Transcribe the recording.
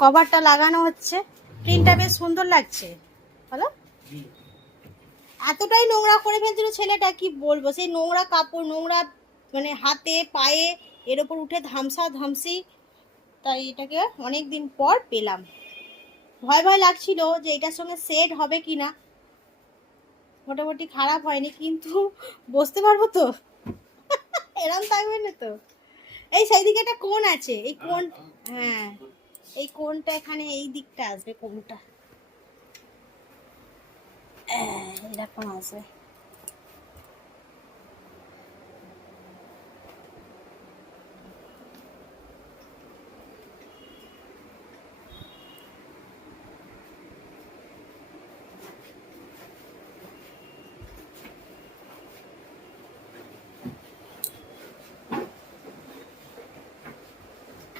কভারটা লাগানো হচ্ছে, প্রিন্টটা বেশ সুন্দর লাগছে। বলো, এতটাই নোংরা করে ফেলছিল ছেলেটা, কি বলবো, সেই নোংরা কাপড়, নোংরা মানে হাতে পায়ে এর ওপর উঠে ধামসা ধামসি। তাই এটাকে অনেক দিন পর পেলাম। ভয় ভয় লাগছিল যে এটার সঙ্গে সেট হবে কিনা। মোটামুটি খারাপ হয়নি, কিন্তু বসতে পারবো তো? এরম থাকবে না তো? এই সেই দিকে একটা কোণ আছে, এই কোণ, হ্যাঁ এই কোণটা এখানে এই দিকটা আসবে, কোণটা এরকম আসবে।